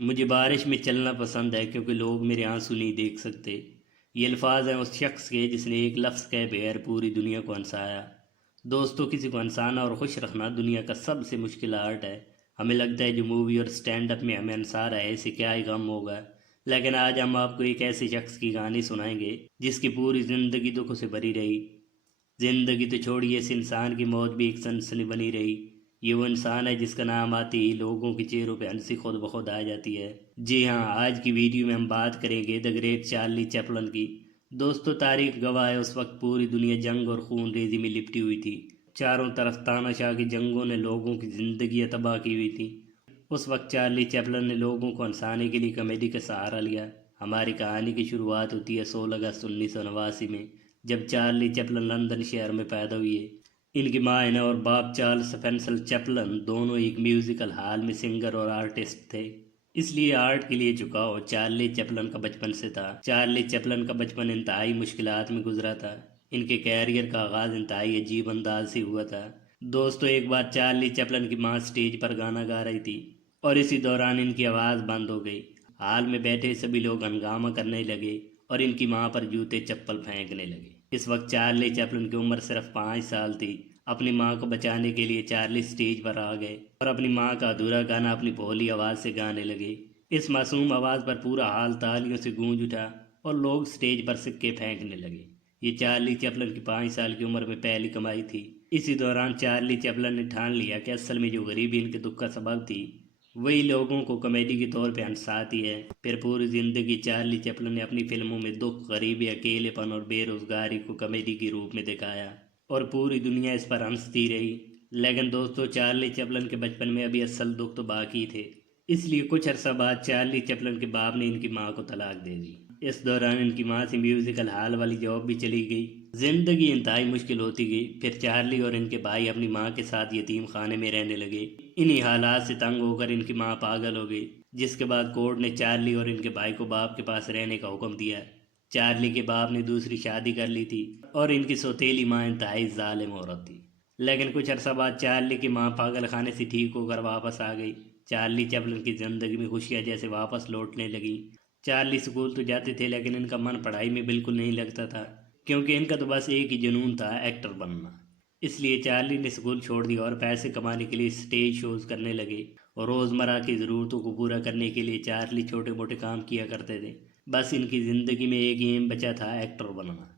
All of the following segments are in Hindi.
मुझे बारिश में चलना पसंद है क्योंकि लोग मेरे आंसू नहीं देख सकते। ये अल्फाज हैं उस शख्स के जिसने एक लफ्ज़ कह बगैर पूरी दुनिया को हंसाया। दोस्तों, किसी को हंसाना और खुश रखना दुनिया का सबसे मुश्किल आर्ट है। हमें लगता है जो मूवी और स्टैंड अप में हमें हंसा रहा है इसे क्या ही गम होगा। लेकिन आज हम आपको एक ऐसे शख्स की कहानी सुनाएंगे जिसकी पूरी ज़िंदगी दुखों से भरी रही। जिंदगी तो छोड़िए, इस इंसान की मौत भी एक सनसनी बनी रही। ये वो इंसान है जिसका नाम आते ही लोगों के चेहरों पे हंसी खुद ब खुद आ जाती है। जी हाँ, आज की वीडियो में हम बात करेंगे द ग्रेट चार्ली चैपलन की। दोस्तों, तारीख गवाह है उस वक्त पूरी दुनिया जंग और खून रेजी में लिपटी हुई थी। चारों तरफ तानाशाह की जंगों ने लोगों की जिंदगी तबाह की हुई थी। उस वक्त चार्ली चैपलन ने लोगों को हंसाने के लिए कॉमेडी का सहारा लिया। हमारी कहानी की शुरुआत होती है 16 अगस्त 1989 में, जब चार्ली चैपलन लंदन शहर में पैदा हुए। इनकी माँ एना और बाप चार्ल्स स्पेंसर चैपलन दोनों एक म्यूजिकल हॉल में सिंगर और आर्टिस्ट थे, इसलिए आर्ट के लिए झुकाव चार्ली चैपलन का बचपन से था। चार्ली चैपलन का बचपन इंतहाई मुश्किलात में गुजरा था। इनके कैरियर का आगाज इंतहाई अजीब अंदाज से हुआ था। दोस्तों, एक बार चार्ली चैपलन की माँ स्टेज पर गाना गा रही थी और इसी दौरान इनकी आवाज़ बंद हो गई। हाल में बैठे सभी लोग हंगामा करने लगे और इनकी मां पर जूते चप्पल फेंकने लगे। इस वक्त चार्ली चैपलिन की उम्र सिर्फ 5 साल थी। अपनी मां को बचाने के लिए चार्ली स्टेज पर आ गए और अपनी मां का अधूरा गाना अपनी भोली आवाज़ से गाने लगे। इस मासूम आवाज़ पर पूरा हाल तालियों से गूंज उठा और लोग स्टेज पर सिक्के फेंकने लगे। ये चार्ली चैपलिन की 5 साल की उम्र में पहली कमाई थी। इसी दौरान चार्ली चैपलिन ने ठान लिया कि असल में जो गरीबी इनके दुख का सबब थी वही लोगों को कॉमेडी के तौर पे हंसाती है। फिर पूरी जिंदगी चार्ली चैपलिन ने अपनी फिल्मों में दुख, गरीबी, अकेलेपन और बेरोजगारी को कॉमेडी के रूप में दिखाया और पूरी दुनिया इस पर हंसती रही। लेकिन दोस्तों, चार्ली चैपलिन के बचपन में अभी असल दुख तो बाकी थे। इसलिए कुछ अरसा बाद चार्ली चैपलिन के बाप ने इनकी मां को तलाक दे दी। इस दौरान इनकी मां से म्यूजिकल हॉल वाली जॉब भी चली गई। जिंदगी इंतहाई मुश्किल होती गई। फिर चार्ली और इनके भाई अपनी मां के साथ यतीम खाने में रहने लगे। इन्हीं हालात से तंग होकर इनकी मां पागल हो गई, जिसके बाद कोर्ट ने चार्ली और इनके भाई को बाप के पास रहने का हुक्म दिया। चार्ली के बाप ने दूसरी शादी कर ली थी और इनकी सौतेली मां इंतहाई जालिम औरत थी। लेकिन कुछ अरसा बाद चार्ली की मां पागल खाने से ठीक होकर वापस आ गई। चार्ली चैपलिन की जिंदगी में खुशियां जैसे वापस लौटने लगी। चार्ली स्कूल तो जाते थे लेकिन इनका मन पढ़ाई में बिल्कुल नहीं लगता था, क्योंकि इनका तो बस एक ही जुनून था, एक्टर बनना। इसलिए चार्ली ने स्कूल छोड़ दिया और पैसे कमाने के लिए स्टेज शोज करने लगे और रोज़मर्रा की ज़रूरतों को पूरा करने के लिए चार्ली छोटे मोटे काम किया करते थे। बस इनकी ज़िंदगी में एक ही एम बचा था, एक्टर बनना।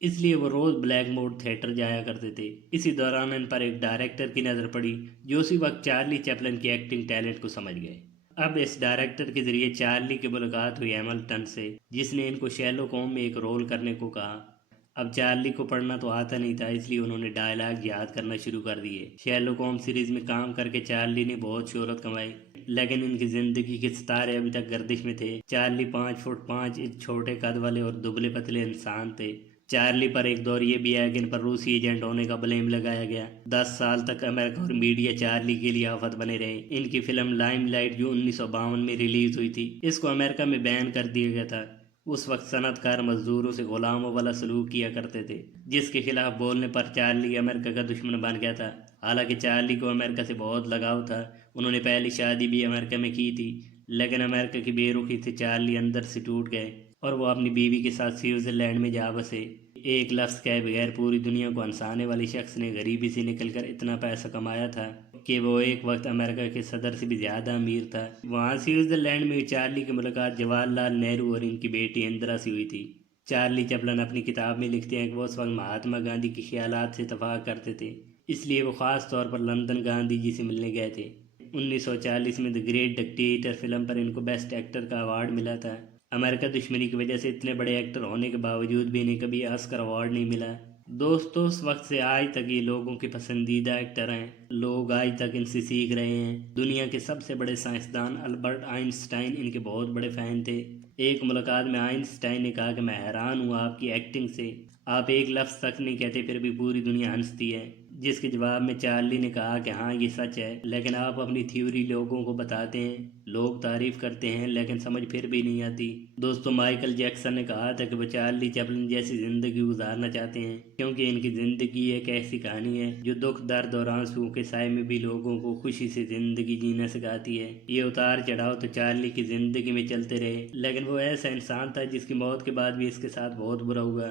इसलिए वो रोज़ ब्लैक मोड थिएटर जाया करते थे। इसी दौरान इन पर एक डायरेक्टर की नज़र पड़ी जो उसी वक्त चार्ली चैपलिन की एक्टिंग टैलेंट को समझ गए। अब इस डायरेक्टर के जरिए चार्ली की मुलाकात हुई हैमिल्टन से, जिसने इनको शेरलॉक होम्स में एक रोल करने को कहा। अब चार्ली को पढ़ना तो आता नहीं था, इसलिए उन्होंने डायलॉग याद करना शुरू कर दिए। शेरलॉक होम्स सीरीज में काम करके चार्ली ने बहुत शोहरत कमाई, लेकिन इनकी जिंदगी के सितारे अभी तक गर्दिश में थे। चार्ली 5 फुट 5 इंच छोटे कद वाले और दुबले पतले इंसान थे। चार्ली पर एक दौर ये भी आया कि इन पर रूसी एजेंट होने का ब्लेम लगाया गया। 10 साल तक अमेरिका और मीडिया चार्ली के लिए आफत बने रहे। इनकी फिल्म लाइमलाइट जो 1952 में रिलीज हुई थी, इसको अमेरिका में बैन कर दिया गया था। उस वक्त सनतकार मजदूरों से गुलामों वाला सलूक किया करते थे, जिसके खिलाफ बोलने पर चार्ली अमेरिका का दुश्मन बन गया था। हालांकि चार्ली को अमेरिका से बहुत लगाव था। उन्होंने पहली शादी भी अमेरिका में की थी, लेकिन अमेरिका की बेरुखी से चार्ली अंदर से टूट गए और वो अपनी बीवी के साथ स्विट्जरलैंड में जा बसे। एक लफ्ज़ कहे बगैर पूरी दुनिया को हंसाने वाले शख्स ने गरीबी से निकलकर इतना पैसा कमाया था कि वो एक वक्त अमेरिका के सदर से भी ज़्यादा अमीर था। वहाँ स्विट्जरलैंड में चार्ली की मुलाकात जवाहरलाल नेहरू और इनकी बेटी इंदिरा से हुई थी। चार्ली चैपलिन अपनी किताब में लिखते हैं कि वो उस वक्त महात्मा गांधी के ख्यालात से इतफाक़ करते थे, इसलिए वो ख़ास तौर पर लंदन गांधी जी से मिलने गए थे। 1940 में द ग्रेट डिक्टेटर फिल्म पर इनको बेस्ट एक्टर का अवार्ड मिला था। अमेरिका दुश्मनी की वजह से इतने बड़े एक्टर होने के बावजूद भी इन्हें कभी ऑस्कर अवार्ड नहीं मिला। दोस्तों, उस वक्त से आज तक ये लोगों के पसंदीदा एक्टर हैं। लोग आज तक इनसे सीख रहे हैं। दुनिया के सबसे बड़े साइंसदान अल्बर्ट आइंस्टाइन इनके बहुत बड़े फ़ैन थे। एक मुलाकात में आइंस्टाइन ने कहा कि मैं हैरान हूँ आपकी एक्टिंग से। आप एक लफ्ज़ तक नहीं कहते फिर भी पूरी दुनिया हंसती है। जिसके जवाब में चार्ली ने कहा कि हाँ ये सच है, लेकिन आप अपनी थ्योरी लोगों को बताते हैं, लोग तारीफ करते हैं लेकिन समझ फिर भी नहीं आती। दोस्तों माइकल जैक्सन ने कहा था कि वो चार्ली चैपलिन जैसी ज़िंदगी गुजारना चाहते हैं, क्योंकि इनकी ज़िंदगी एक ऐसी कहानी है जो दुख दर्द और आंसुओं के साए में भी लोगों को खुशी से ज़िंदगी जीना सिखाती है। ये उतार चढ़ाव तो चार्ली की ज़िंदगी में चलते रहे, लेकिन वो ऐसा इंसान था जिसकी मौत के बाद भी इसके साथ बहुत बुरा हुआ।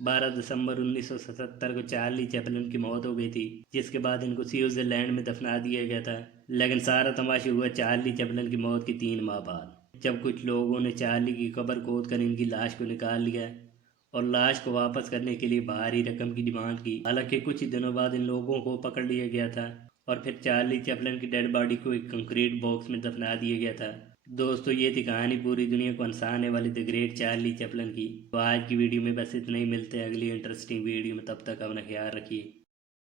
12 दिसंबर 1977 को चार्ली चैपलिन की मौत हो गई थी, जिसके बाद इनको स्विट्जरलैंड में दफना दिया गया था। लेकिन सारा तमाशा हुआ चार्ली चैपलिन की मौत के 3 माह बाद, जब कुछ लोगों ने चार्ली की कब्र खोद कर इनकी लाश को निकाल लिया और लाश को वापस करने के लिए भारी रकम की डिमांड की। हालांकि कुछ ही दिनों बाद इन लोगों को पकड़ लिया गया था और फिर चार्ली चैपलिन की डेड बॉडी को एक कंक्रीट बॉक्स में दफना दिया गया था। दोस्तों ये थी कहानी पूरी दुनिया को हंसाने वाली द ग्रेट चार्ली चैपलिन की। तो आज की वीडियो में बस इतना ही, मिलते हैं अगली इंटरेस्टिंग वीडियो में, तब तक अपना ख्याल रखिए।